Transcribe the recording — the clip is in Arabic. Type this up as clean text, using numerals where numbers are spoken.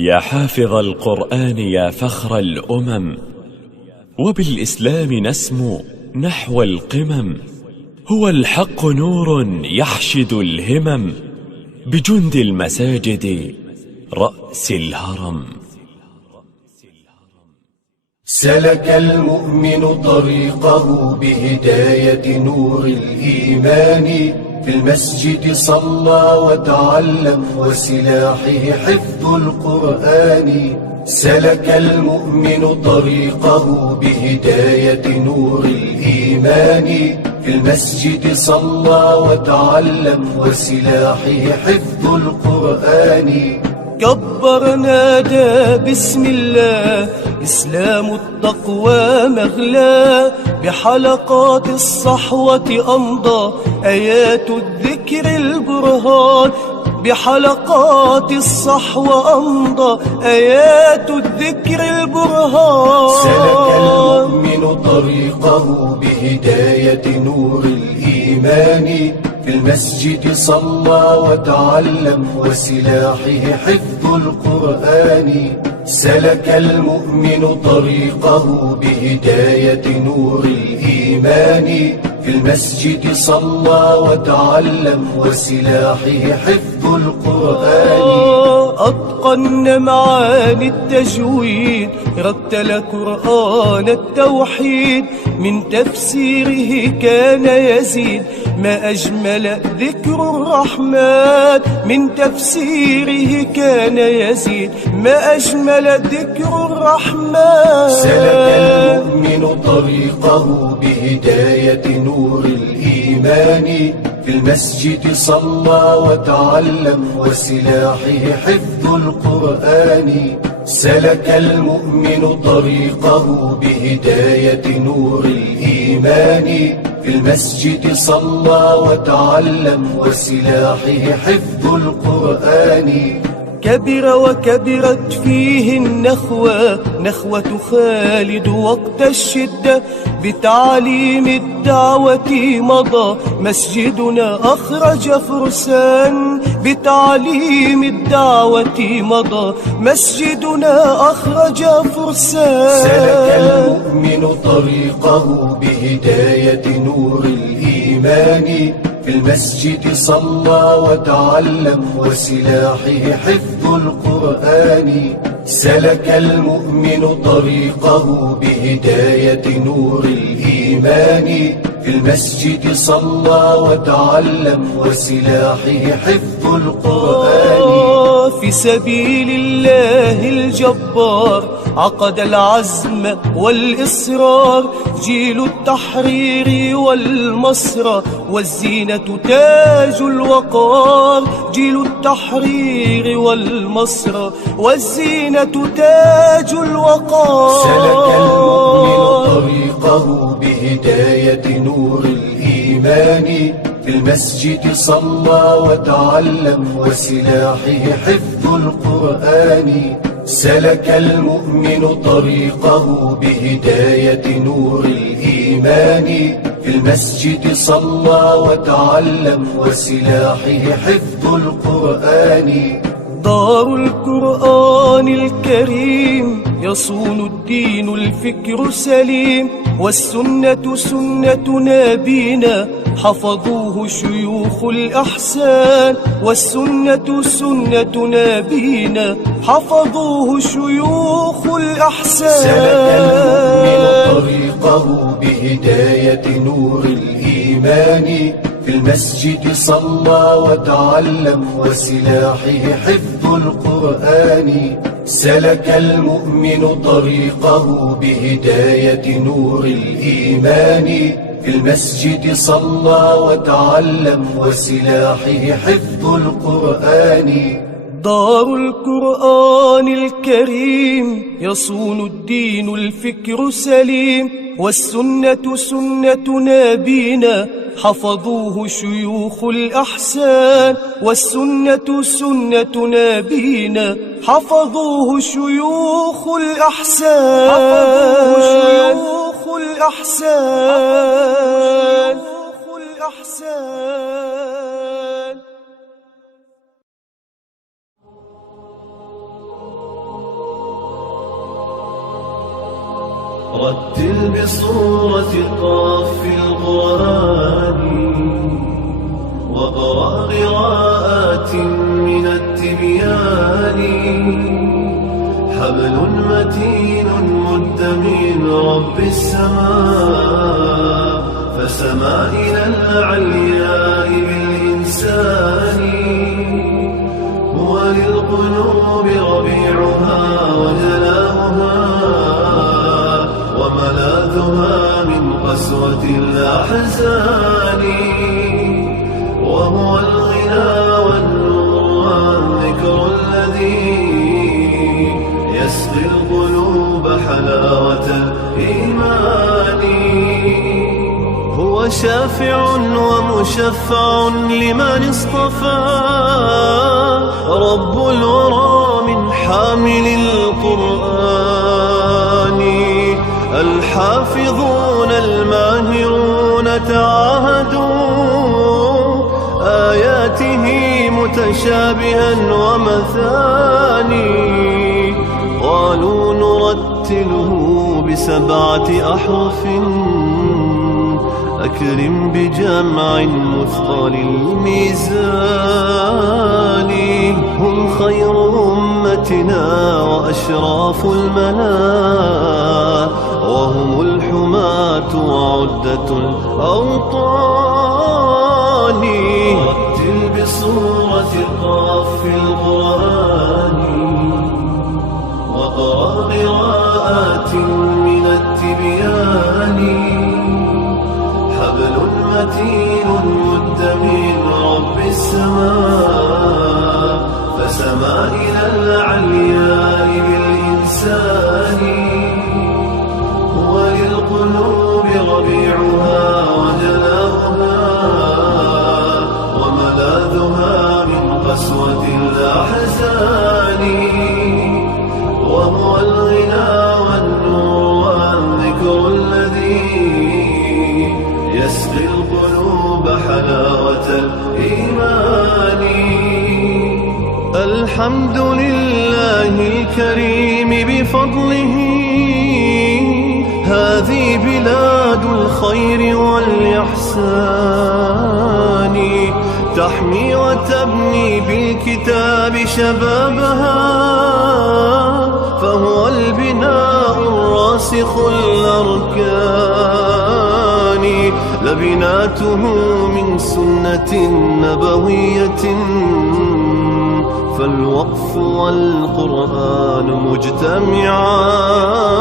يا حافظ القرآن يا فخر الأمم، وبالإسلام نسمو نحو القمم. هو الحق نور يحشد الهمم، بجند المساجد رأس الهرم. سلك المؤمن طريقه بهداية نور الإيمان، في المسجد صلى وتعلم وسلاحه حفظ القرآن. سلك المؤمن طريقه بهداية نور الإيمان، في المسجد صلى وتعلم وسلاحه حفظ القرآن. كبر نادى بسم الله، إسلام التقوى مغلى، بحلقات الصحوة أمضى آيات الذكر البرهان. بحلقات الصحوة أمضى آيات الذكر البرهان. سلك المؤمن طريقه بهداية نور الإيمان، في المسجد صلى وتعلم وسلاحه حفظ القرآن. سلك المؤمن طريقه بهداية نور الإيمان، في المسجد صلى وتعلم وسلاحه حفظ القرآن. أتقن معاني التجويد، رتل قرآن التوحيد، من تفسيره كان يزيد ما أجمل ذكر الرحمن. من تفسيره كان يزيد ما أجمل ذكر الرحمن. سلك المؤمن طريقه بهداية نور الإيمان، في المسجد صلى وتعلم وسلاحه حفظ القرآن. سلك المؤمن طريقه بهداية نور الإيمان، في المسجد صلى وتعلم وسلاحه حفظ القرآن. كبر وكبرت فيه النخوة، نخوة خالد وقت الشدة، بتعليم الدعوة مضى مسجدنا أخرج فرسان. بتعليم الدعوة مضى مسجدنا أخرج فرسان. سلك المؤمن طريقه بهداية نور الإيمان، في المسجد صلى وتعلم وسلاحه حفظ القرآن. سلك المؤمن طريقه بهداية نور الإيمان، في المسجد صلى وتعلم وسلاحه حفظ القرآن. في سبيل الله الجبار عقد العزم والإصرار، جيل التحرير والمسرى والزينة تاج الوقار. جيل التحرير والمسرى والزينة تاج الوقار. سلك المؤمن طريقه بهداية نور الإيمان، في المسجد صلى وتعلم وسلاحه حفظ القرآن. سلك المؤمن طريقه بهداية نور الإيمان، في المسجد صلى وتعلم وسلاحه حفظ القرآن. دار القرآن الكريم يصون الدين الفكر سليم، والسنة سنة نبينا حفظوه شيوخ الأحسان. والسنة سنة نبينا حفظوه شيوخ الأحسان. سلك المؤمن طريقه بهداية نور الإيمان، في المسجد صلى وتعلم وسلاحه حفظ القرآن. سلك المؤمن طريقه بهداية نور الإيمان، في المسجد صلى وتعلم وسلاحه حفظ القرآن. دار القرآن الكريم يصون الدين الفكر سليم، والسنة سنة نبينا حفظوه شيوخ الأحسان. والسنة سنة نبينا حفظوه شيوخ الأحسان. حفظوه شيوخ الأحسان. رتل بصورة قاف القرآن واقرأ قراءات من التبيان حبل متين مد من رب السماء فسما إلى العلياء بالإنسان هو للقلوب ربيعها وجلاؤها وملاذها من قسوة الأحزان وهو الغنى والنور والذكر الذي يسقي القلوب حلاوة الإيمان هو شافع ومشفع لمن اصطفى رب الورى من حامل القرآن الحافظون الماهرون تعاهدوا آياته متشابها ومثاني قالوا نرتله ب7 أحرف أكرم بجمع مثقل الميزان هم خير أمتنا وأشراف الملا وهم الحماة وعدة الأوطان رتل بصورة قاف القرآن واقرأ قراءات من التبيان حبل متين مد من رب السماء فسما إلى العلياء بالإنسان هو للقلوب ربيعها وجلاؤها وملاذها من قسوة الأحزان وهو الغنى والنور والذكر الذي يسقي القلوب حلاوة الإيمان الحمد لله الكريم بفضله هذه بلاد الخير والإحسان تحمي وتبني بالكتاب شبابها فهو البناء الراسخ الأركان لبناته من سنة نبوية فالوقف والقرآن مجتمعان